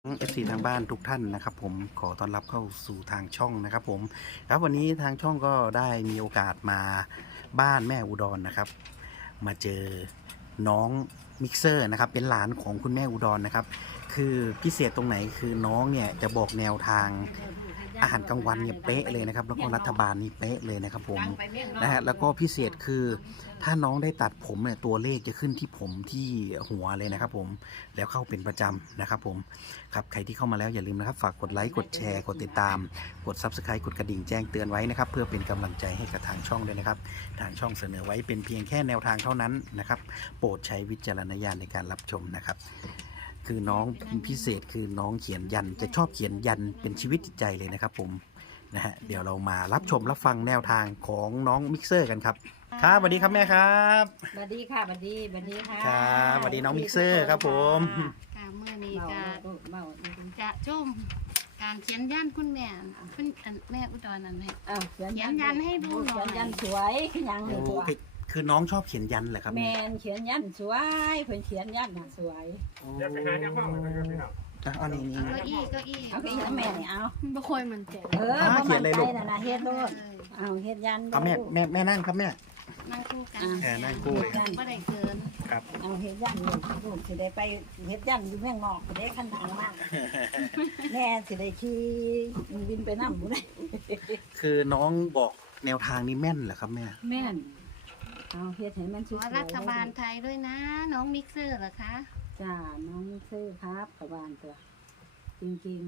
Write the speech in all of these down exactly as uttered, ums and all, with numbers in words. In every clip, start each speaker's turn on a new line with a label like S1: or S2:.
S1: เอฟซีทางบ้านทุกท่านนะครับผมขอต้อนรับเข้าสู่ทางช่องนะครับผมครับวันนี้ทางช่องก็ได้มีโอกาสมาบ้านแม่อุดรนะครับมาเจอน้องมิกเซอร์นะครับเป็นหลานของคุณแม่อุดรนะครับคือพิเศษตรงไหนคือน้องเนี่ยจะบอกแนวทางอาหารกลางวันเนี่ยเป๊ะเลยนะครับแล้วก็รัฐบาลนี่เป๊ะเลยนะครับผมนะฮะแล้วก็พิเศษคือถ้าน้องได้ตัดผมเนี่ยตัวเลขจะขึ้นที่ผมที่หัวเลยนะครับผมแล้วเข้าเป็นประจำนะครับผมครับใครที่เข้ามาแล้วอย่าลืมนะครับฝากกดไลค์กดแชร์กดติดตามกด ซับสไครบ์ กดกระดิ่งแจ้งเตือนไว้นะครับเพื่อเป็นกำลังใจให้กับทางช่องด้วยนะครับทางช่องเสนอไว้เป็นเพียงแค่แนวทางเท่านั้นนะครับโปรดใช้วิจารณญาณในการรับชมนะครับคือน้องพิเศษคือน้องเขียนยันจะชอบเขียนยันเป็นชีวิตจิตใจเลยนะครับผมนะฮะเดี๋ยวเรามารับชมรับฟังแนวทางของน้องมิกเซอร์กันครับครับสวัสดีครับแม่ครับ
S2: สวัสดีค่ะสวัสดีสวัสดีค่ะ
S1: ครับสวัสดีน้องมิกเซอร์ครับผม
S3: ค่ะเมื่อนี้
S2: เบา
S3: จะ
S2: เบา
S3: จะชมการเขียนยันคุณแม่คุณอันแม่อุดรนั่นแหละ
S2: อ้าวเขียน
S3: เขียนยันให้ดูหน่อย
S2: เขียนยันสวยยัง
S1: โอ้
S2: เลยตัว
S1: คือคือน้องชอบเขียนยันเหรอครับ
S2: แม
S1: แม่
S2: นเขียนยันสวยเพิ่นเขียนยันน่ะสวย
S4: เดี๋ยวไปหาเนี่ยพ่อมาไปกันพี่น้อง
S1: อ่ะเอานี่นี่
S3: เก้าอี้เก้าอี้
S2: เอาไปให้แม่นี่เอา
S5: บ่ค่อยมันเจ็บ
S2: เออ
S1: อ่า
S2: บ่
S1: เขียนเลยลูก
S2: มั่ใจน่ะนะเฮ็ดโลดเอาเฮ็ดยัน
S1: เอาแม่แม่แม่นั่งครับแม่
S3: นั่งคู่กัน
S1: เออนั่งคู่เลยครับ
S3: ไม่ได้เกิน
S1: ครับ
S2: เอาเฮ็ดยันลูกลูกสิได้ไปเฮ็ดยันอยู่เมืองนอกสิได้คันดังมากแม่สิได้ขี่บินไปนำบ่ได้
S1: คือน้องบอกแนวทางนี้แม่นเหรอครับแม่
S2: แม่นเอาเฮ็ดให้มันส
S3: ข
S2: วย
S3: อ
S2: ๆ
S3: รัฐบาลไทยด้วยนะ น้องมิกเซอร์เหรอคะ
S2: จ้าน้องซื้อครับกระบาลตัว จริง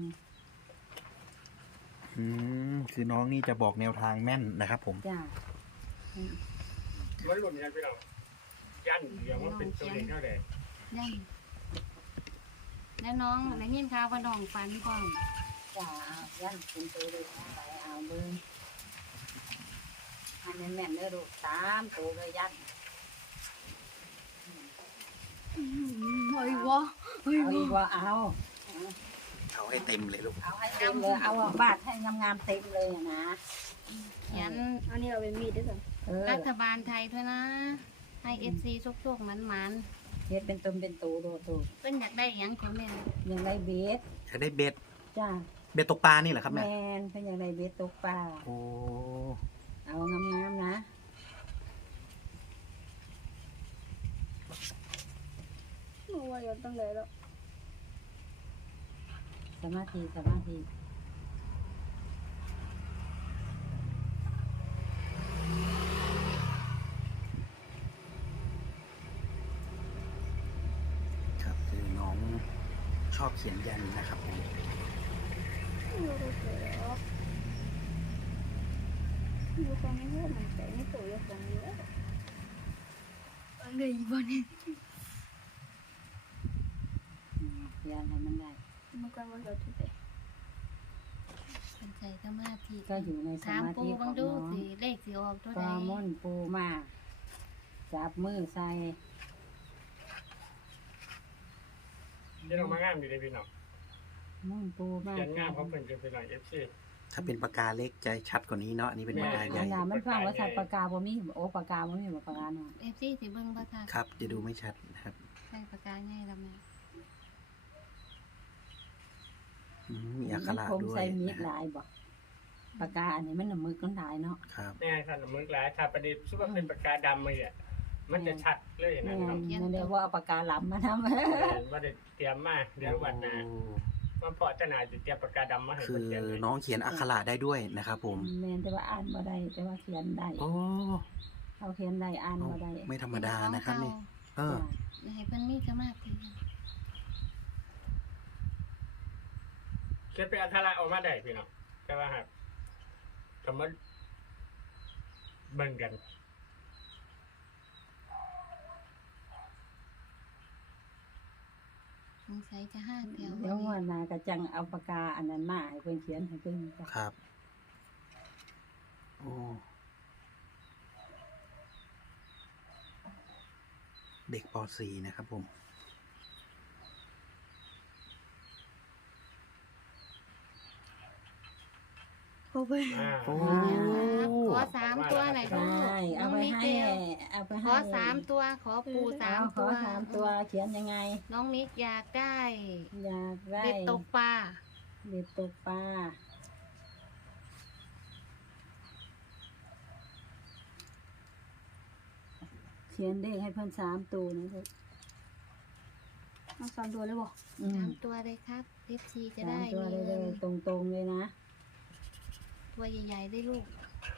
S1: อืมคือน้องนี่จะบอกแนวทางแม่นนะครับผม
S2: ๆจ้า
S4: ไม่รู้เหมือนกันพี่น้องยันเดี๋ยวมันเป็นตัวเล็กเท่าไหร่
S3: ยันแล้วน้องในยินข่าวว่าน้องฟันก่อน
S2: จ้าเอายันเป็นตัวเลยไปเอาเบิ้งอันนี้แม่นเนื้อดูสามตัวเลยยัน
S5: เฮ้ยวะเฮ้ย
S2: เอาอีกว่าเอา
S1: เอาให้เต็มเลยลูก
S2: เอาให้เต็มเลยเอาบาดให้งามๆเต็มเลยอะนะ
S3: เขียน
S5: อันนี้เราเป็นมีดด้วยกัน
S2: เออ
S3: รัฐบาลไทยด้วยนะ ให้เอฟซีโชคๆมันมัน
S2: เฮ็ดเป็นตมเป็นตัวโดตัว
S3: ๆเพิ่นอยากได้หยังคุณแม่
S2: อย่างไรเบส
S1: จะได้เบ็ด
S2: จ้า
S1: เบ็ดตกปลานี่เหรอครับ
S2: แม
S1: แม่
S2: นเป็นอย่างไรเบสตกปลา
S1: โอ้
S2: เอางามๆนะ
S5: โอ้ยตั้งเลยแล้ว
S2: สมาธิสมาธิ
S1: ครับคือน้องชอบเขียนยันนะครับผม
S5: อยู่ตรงไหนแล้วอยู่ตรงนี้ว่ามันใจไม่ตัวอยู่ตรงนี้แล้วอะไรบ้านี่
S2: อืมยันให้มันได้
S5: มันก็ว่าเราที่ไหน
S3: เป็นใจสมาธิ
S2: ก็อยู่ในส
S3: ถาม
S2: มา
S3: ปู
S2: ธิข
S3: บั
S2: อง ง
S3: ดู
S2: น้อง
S3: สิเลขสิออกตัว
S2: ป
S3: ใด
S2: ลาม่อนปูมาจับมือใส่
S4: ที่เรามางามอยู่เลยพี่น้อง
S2: ม่อนปูมา
S4: ยันงามเขาเป็นกันพี่น้องเอฟซี
S1: ถ้าเป็นปากกาเล็กจะชัดกว่านี้เนาะอันนี้เป็นปากกาใหญ่
S2: อันนั้นมันฟังว่าสัตว์ปากกาบ่มีโอ้ปากกาบ่มีปากกาเนาะ
S3: เอฟซีสิเบิ่งบ่ทัน
S1: ครับจะดูไม่ชัดนะครับ
S3: ใส่ปากกาใหญ่แล้วแม่
S1: อืมมีอักข
S2: มัน
S1: ระ
S2: คง
S1: ด้วย
S2: ใส่มีด
S1: นะ
S2: ห
S1: ฮะ
S2: ลายบ่ปากกาอันนี้มันน่ะมือกันหลายเนาะ
S1: ครับ
S4: แน่สันมึกหลายถ้าประเดี๋ยวซุปเปอร์เป็นปากกาดำมาเนี่ยมันจะชัดเลยนะ
S2: แม่
S4: พี่น้อง
S2: นั่นเรียกว่าเอาปากกาหลำมาทำ
S4: ว่าได้เตรียมมาเดี๋ยววันหน้า
S1: โอ้
S4: มันพอจะหนาจะเตรียมปากกาดำมาให้
S1: คื
S4: เพิ่น
S1: อ
S4: เตรียมเลย
S1: น้องเขียนอักขระได้ด้วยนะครับผม
S2: แม่นแต่ว่าอ่านบ่ได้แต่ว่าเขียนได้
S1: โอ้
S2: เขาเขียนได้อ่านบ่ได้
S1: ไม่ธรรมดานะครับนี่เออ
S2: จ้ะ
S3: ให้เพิ่นมีสมาธิ
S4: เขียนเป็นอัคระออกมาได้พี่น้องแต่ว่าครับสมมติเบิ่งกัน
S3: สงสัยจะห้าแถว
S2: เดี๋ยวงวดหน้าก็จังเอาปากกาอันนั้นมาให้เพิ่นเขียนให้เพิ่นจ้ะ
S1: ครับโอ้เด็กป .สี่ นะครับผม
S5: โอ้ย
S4: อ่า
S1: โอ้
S3: ขอสามตัวหน่อย
S2: ใช่
S3: ลูก
S2: เอาไปให้เอาไป
S3: ข
S2: ให้
S3: อสามตัวขอปูสาม
S2: เอข
S3: ตั
S2: อ
S3: ว
S2: สามตัวเขียนยังไง
S3: น้องมิกอยากได้
S2: อยากได้
S3: เบ็ดตกปลา
S2: เบ็ดตกปลาเขียนเลขให้เพิ่นสามตัวนะลูก
S5: เอาสามตัวเลยบ่
S2: อื
S3: สาม มตัวเลยครับเอฟซีจะ
S2: สา
S3: ได้
S2: มตัว
S3: มี
S2: เล
S3: เงิน
S2: ยๆตรงๆเลยนะ
S3: ตัวใหญ่ๆได้ลูก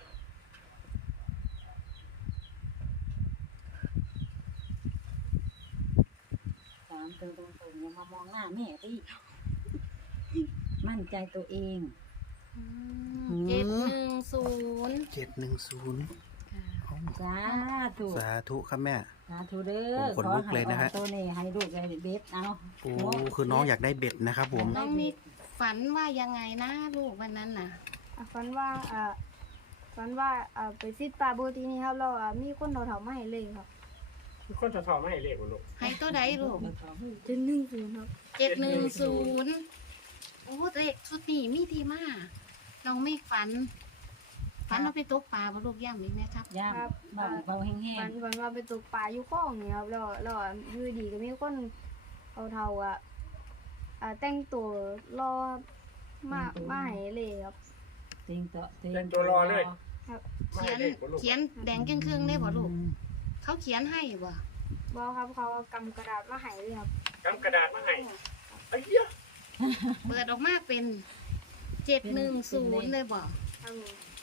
S2: สามตัวตรงๆอย่ามามองหน้าแม่ดิมั่นใจตัวเอง
S3: อืม
S2: อืม
S3: เจ็ดหนึ่งศูนย์
S1: เจ็ดหนึ่งศูนย์
S2: สาธุ
S1: สาธุครับแม่
S2: สาธุเด้อ
S1: ผมขนลุกเลยนะฮะ
S2: ขอให้ออกตัวนี้ให้ลูกได้เบ็ดเอา
S1: โอ้คือน้องอยากได้เบ็ดนะครับผม
S3: น้องมิกฝันว่ายังไงนะลูกวันนั้นน่ะ
S5: อ่ะฝันว่าอ่าฝันว่าอ่าไปซิดปลาโบทีนี้ครับแล้วอ่ามีคนเฒ่าๆมาให้เลยครับ
S4: มีคนจะถอไม่ให้เลขบ่ลูก
S3: ให้ตัวใดลูก
S5: เจ็ดหนึ่งศูนย์ครับ
S3: เจ็ดหนึ่งศูนย์โอ้เด็กชุดนี้มีทีมากน้องมิกฝัน ฝันเราไปตกปลาบ่ลูกย่ำอีกไหมครับ
S2: ย่าง
S5: ครับ
S2: เบาเบาแห้ง
S5: ฝันฝันว่าไปตกปลาอยู่คลองนี่ครับแล้วแล้วอ่ะอยู่ดีก็มีคนเฒ่าๆอ่ะอ่าแต่งตัวรอมามาให้เลยครับ
S2: ๆเต็งตัวเต็ง
S4: เป็นตัวรอเลย ไม่
S3: เขียน
S4: ให้เลขบ่ลูก
S3: เขียนแดงครึ่งๆได้บ่ลูก เขาเขียนให้บ่
S5: บอครับเขาเอากำกระดาษมาให้เลยครับ
S4: กำกระดาษมาให้ไอ้เหี้ย
S3: เปิดออกมาเป็นเจ็ดหนึ่งศูนย์เลยบ่
S5: ครับผม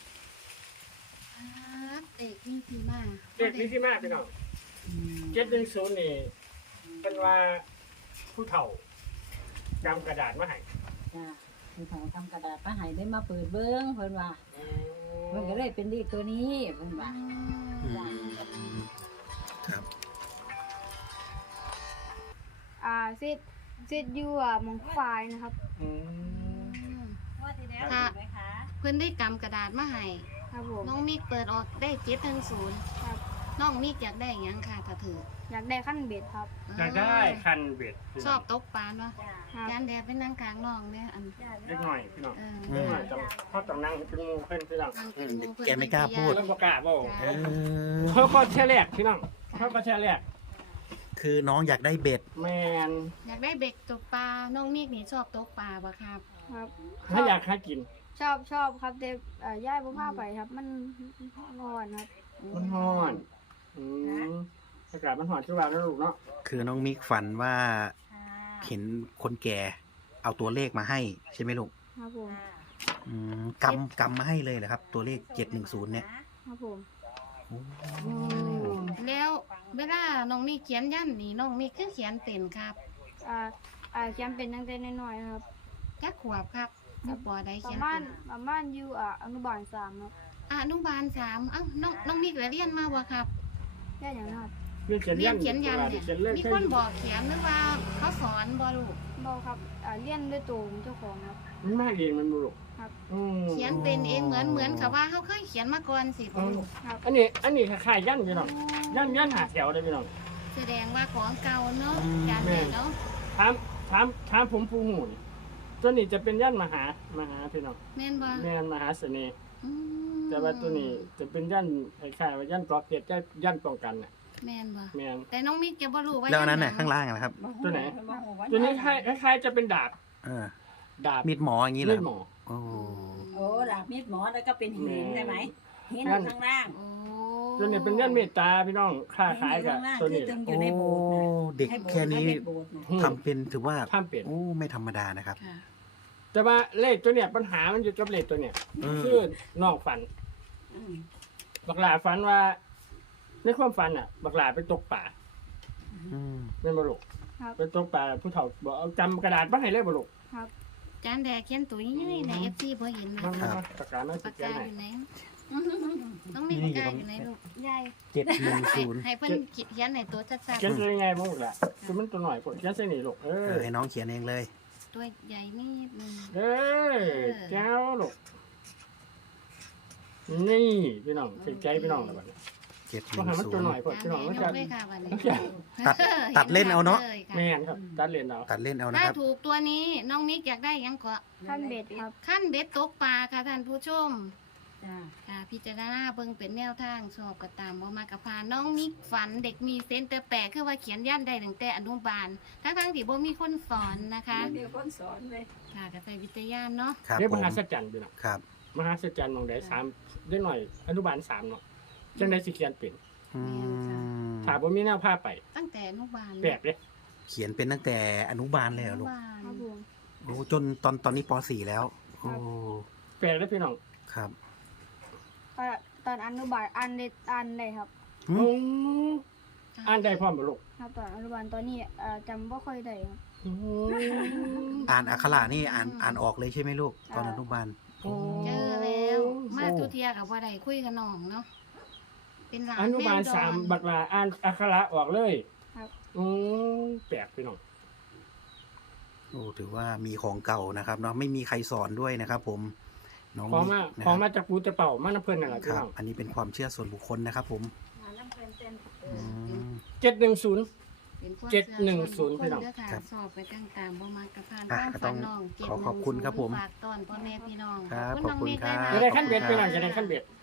S3: ครับเด็กมีทีมาก
S4: เลขนี้ที่มากพี่น้อง
S2: อืม
S4: เจ็ดหนึ่งศูนย์นี่เป็นว่าผู้เฒ่ากำกระดาษมาให้
S2: จ้าคือเขาทำกระดาษมาให้ได้มาเปิดเบิ้งเพิ่นว่าเพิ่นก็เลยเป็นเลขตัวนี้เพิ่นว่า
S1: อืมครับ
S5: อ่าเซตเซตอยู่อ่ะหมองควายนะครับ
S4: อืม
S2: ว่าทีแล้ว
S3: ค่ะ
S2: ไหมคะ
S3: เพิ่นได้กำกระดาษมาให้
S5: ครับผม
S3: น้องมิกเปิดออกได้เจ็ดหนึ่งศูนย์
S5: ครับ
S3: น้องมิกอยากได้หยังค่ะถ้าถือ
S5: อยากได้ขั้นเบ็ดครับ
S4: อยากได้คันเบ็ดพี่
S3: ช
S4: น้
S3: อง บตกปลาเนาะ
S2: จ้า
S5: ครับ
S3: จานแดดเป็นนางกลางน้องเนี่ยอัน
S4: เล็กหน่อยพี่น้อง
S3: เออ
S1: อื
S4: เล็ก
S1: ม
S4: หน่อยจำเขาต้องนั่งเป็นหมูเป็นพี่น้อง
S3: นาง
S1: อื
S3: เป็น
S1: ม
S3: หมู่เพิ่น
S1: แกไม่กล้าพูด
S4: เริ่มประกล้าศบ่
S1: เออ
S4: เขาก็แช่แรกพี่น้องเขาก็แช่แรก
S1: คือน้องอยากได้เบ็ด
S4: แมน
S3: อยากได้เบ็ดตกปลาน้องมิกนี่ชอบตกปลาบ่ครับ
S5: ครับ
S4: ถ้าอยากหากิน
S5: ชอบชอบครับแต่เอ่อย่ายบ่พาไปครับ มันร้อนครับ
S4: มันฮ้อนอืมอากาศมันหอนที่ว่าแล้วลูกเนาะ
S1: คือน้องมิกฝันว่าเห็นคนแก่เอาตัวเลขมาให้ใช่ไหมลูก
S5: ครับผม
S1: อืมกำกำมาให้เลยเหรอครับ ตัวเลขเจ็ดหนึ่งศูนย์เนี่ย
S5: ครับผม
S1: โอ้
S3: แล้วเวลาน้องมิกเขียนยันนี่น้องมิกคือเขียนเป็นครับ
S5: อ่าอ่าเขียนเป็นตั้งแต่น้อยๆครับ
S3: จักขวบครับจักปอใด
S5: ป
S3: เขีย
S5: ระ
S3: น
S5: มา
S3: เป็
S5: ณ
S3: น
S5: ประมาณอยู่อ่าอนุบาลสามครับ
S3: อะอนุบาลสามเอ้าน้องน้องมิกเรียนมาบ่ครับ
S5: ย่ายอย่างนั้นครับ
S4: เรื่องเขียน
S3: เรีย
S4: ยั
S3: น
S4: น
S3: เขียนยันเนี่ย
S4: เขียนเรื่อง
S3: มี
S4: แค่
S3: คนบอกเขียนหรือว่าเขาสอนบ่ลูก
S5: บอครับอ่าเรียนด้วยตัวของเจ้าของครับ
S4: มันมากเองมันบุรุษ
S5: ครับ
S4: อืม
S3: เขียนเป็นเองเหมือนเหมือนกับว่าเขาเคยเขียนมาก่อนสิบ่ลูก
S5: ครับ
S4: อันนี้ อันนี้คล้ายๆยันพี่น้องยันยันหาแถวเลยพี่น้อง
S3: แสดงว่าของเก่าเนาะจานเด็ดเนาะ
S4: ถามถามถามผมผู้หูนี่ตัวนี้จะเป็นยันมหามหาพี่น้อง
S3: แม่นบ่
S4: แม่นมหาเสน่ห์
S3: อืม
S4: แต่ว่าตัวนี้จะเป็นยันคล้ายๆว่ายันปลอกเกล็ดยันยันป้องกันน่ะ
S3: แม่นบ่
S4: แม่น
S3: แต่น้องมิกจะบ่รู้ว่า
S1: แล้วอันนั้นน่ะ
S3: ยั
S1: ข้างล่างนะครับ
S4: ตัวไหน ตัวนี้คล้ายคล้ายๆจะเป็นดาบ
S1: เออ
S4: ดาบ
S1: มีดหมออย่างนี้เหร
S4: มี
S1: อ
S4: ดหมอ
S1: โอ้
S2: โอ้ดาบมีดหมอแล้วก็เป็นหินใช่ไหมหิน
S4: นั่น
S2: ข้างล่าง
S3: โอ้
S4: ตัวนี้เป็นยันเมตตาพี่น้องคล้ายคล้ายๆกับตัวนี้
S2: ที่
S1: โอ้
S2: อยู่ในโบสถ์นะ
S1: เด็ก
S2: ให้โบสถ์
S1: แค่นี้
S2: ให้โบสถ์นะ
S4: อืม
S1: ทำเป็นถือว่า
S4: ทำเป็น
S1: โอ้ไม่ธรรมดานะครับ
S3: ค่ะ
S4: แต่ว่าเลขตัวเนี้ยปัญหามันอยู่กับเลขตัวเนี้ย
S1: อืม
S4: คือน้องฝัน
S2: อืม
S4: บักหลาฝันว่า ในความฝันอ่ะ บักหลาไปตกป่า
S1: อืม
S4: เป็นบลุก
S5: ครับ
S4: ไปตกป่าผู้เฒ่าบอกเอาจำกระดาษมาให้เลยบลุก
S5: ครับ
S3: จานแดดเขียนตัวนี้ใน เอฟ ซี บ่เห็นนะ
S4: มามามาปากกามาสิ
S3: ปาก
S4: เขียน
S3: กา
S4: ให้
S3: อยู่ไหนน้องมิกปากกาอยู่ไหนลูกยาย
S1: เจ็ดหนึ่ง
S3: ให้
S1: ศูนย์
S3: ให้เพิ่นเขียนในตัวชัด
S4: เขียนตัวยังไงบ้างล่ะคือมันตัวหน่อยพวกเขียนเส้นนี่ลูกเอ
S1: เอ
S4: อ
S1: อให้น้องเขียนเองเลย
S3: ๆตัวใหญ่นิดนึง
S4: เออแก้วลูกนี่พี่น้องใส่ใจพี่น้องแล้วบัดนี้
S1: เจ็ดห
S4: ต้อง
S1: นึ่ง
S4: ให้มัน
S1: ศู
S4: ตัวน หน่
S1: ย์
S4: อยพวก
S3: จาน
S4: พี่
S3: แด
S4: น้อง
S3: ด
S4: มันจะ
S3: ยกเลยค่ะวันนี้
S1: ตัดตัดเล่นเอาเนาะ
S3: ห็ชัดลยค่
S4: แม่นครับตัดเรียนเอา
S1: ตัดเล่นเอานะ
S3: ถ้า
S1: ครับ
S3: ถูกตัวนี้น้องมิกอยากได้หยังก็
S5: ขั้นเบ็ดครับ
S3: ขั้นเบ็ดตกปลาค่ะท่านผู้ชม
S2: จ้า
S3: ค่ะพิจารณาเบิ่งเป็นแนวทางสอบก็ตามบ่มากระพานน้องมิกฝันเด็กมีเซนส์แต่แปลกคือว่าเขียนยันได้ตั้งแต่อนุบาลทั้งๆที่บ่มีคนสอนนะคะ
S2: มีคนสอนเลย
S3: ค่ะก็ใช้วิทยานเนาะ
S1: ครับ
S4: เรียก
S1: ผม
S4: มหัศจรรย์พี่น้อง
S1: ครับ
S4: มหัศจรรย์มองได้สามได้หน่อยอนุบาลสามเนาะจังได้สิเขียนเป็น
S1: อืม
S4: ถามว่ามีแนวผ้าไป
S3: ตั้งแต่อนุบาล
S4: แปลกเลย
S1: เขียนเป็นตั้งแต่อนุบาลเลยเหรอลูก
S3: อนุบาล
S5: ครับผม
S1: โอ้จนตอนตอนนี้ป .สี่ แล้วโอ้
S4: แปลกเลยพี่น้อง
S1: ครับ
S5: ก็ตอนอนุบาลอ่านได้อ่านได้ครับ
S1: อืม
S4: อืมอ่านได้พร้อมบ่ลูก
S5: ครับตอนอนุบาลตอนนี้เอ่อจำบ่ค่อยได้ครับ
S4: อืม
S1: อ่านอักขระนี่อ่านอ่านออกเลยใช่ไหมลูกตอนอนุบาล
S3: เจอแล้วมาทุเทียกับว่าได้คุยกับน้องเนาะเป็นหลาน
S4: อนุบาล
S3: แม่ดอน
S4: สามบักลาอ่านอักขระออกเลย
S5: ครับ
S4: อืมแปลกพี่น้อง
S1: โอ้ถือว่ามีของเก่านะครับเนาะไม่มีใครสอนด้วยนะครับ ผมน้อง
S4: ขอ
S1: มิ
S4: มาก
S1: นะ
S4: ขอ
S1: ค
S4: มา
S1: รับ
S4: จากปูตะเป่ามาน้ำเพลินนั่นแหละ
S1: ค
S4: พี่
S1: รั
S4: น้
S1: บ
S4: อง
S1: อันนี้เป็นความเชื่อส่วนบุคคลนะครับ ผม
S2: งานน้ำเพลินเต้นเอ
S1: อื
S2: อ
S1: ม
S4: เจ็ดหนึ่งศูนย์
S3: เป็นความ
S4: เจ็ด
S3: ชื่อ
S4: หนึ่ง
S3: ส่ว
S4: ศูนย์
S3: บุคคล
S4: พี่น้อง
S3: เด้อค่ะ
S1: ครับ
S3: สอบไปตั้งตามบ่มากระพาน
S1: อ่ะ
S3: ความ
S1: ก็ต้
S3: ฝั
S1: อน ง
S3: น้องเจ็ด
S1: ขอขอบคุณครับผม
S3: ฝากตอนพ่อแม่พี่น้อง
S1: ครับ
S3: ขอบคุณน้อง
S1: ขอบคุณ
S3: เมฆ
S1: ครับ
S3: หลายๆ
S4: จะได้ขั้นเบ็ดพี่น้องจะได้ขั้นเบ็ด